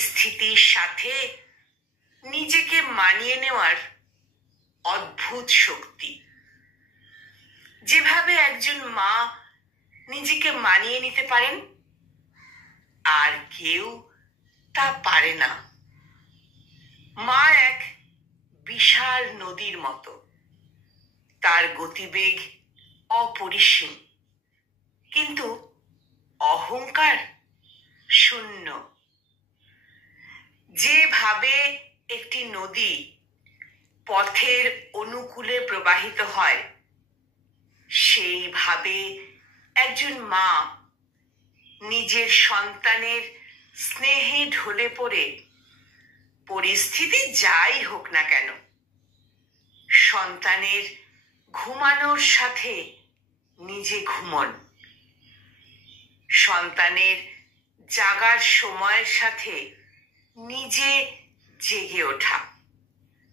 পরিস্থিতির সাথে নিজেকে মানিয়ে নেওয়ার অদ্ভুত শক্তি। যেভাবে একজন মা নিজেকে মানিয়ে নিতে পারেন, আর কেউ তা পারে না। মা এক বিশাল নদীর মতো, তার গতিবেগ অপরিসীম, কিন্তু অহংকার শূন্য। যেভাবে একটি নদী পথের অনুকূলে প্রবাহিত হয়, সেইভাবে একজন মা নিজের সন্তানের স্নেহে ঢলে পড়ে পরিস্থিতি যাই হোক না কেন, সন্তানের ঘুমানোর সাথে নিজে ঘুমন, সন্তানের জাগার সময়ের সাথে নিজে জেগে ওঠা,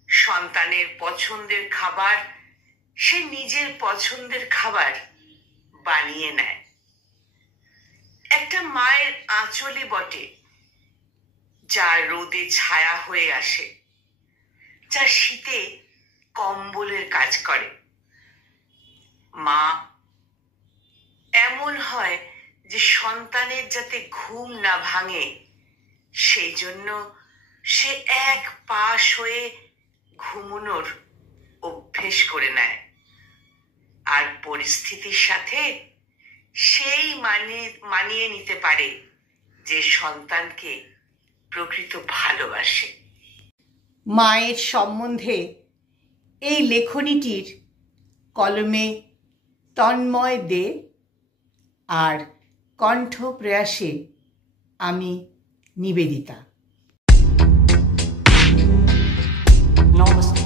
সন্তানের পছন্দের খাবার সে নিজের পছন্দের খাবার বানিয়ে নেয়। একটা মায়ের আঁচলই বটে, যা রোদে ছায়া হয়ে আসে, যা শীতে কম্বলের কাজ করে। মা এমন হয় যে সন্তানের যাতে ঘুম না ভাঙে, সেই জন্য সে এক পাশ হয়ে ঘুমানোর অভ্যেস করে নেয়, আর পরিস্থিতির সাথে সেই মানিয়ে নিতে পারে যে সন্তানকে প্রকৃত ভালোবাসে। মায়ের সম্বন্ধে এই লেখনীটির কলমে তন্ময় দে আর কণ্ঠ প্রয়াসে আমি নিবেদিতা। নমস্কার।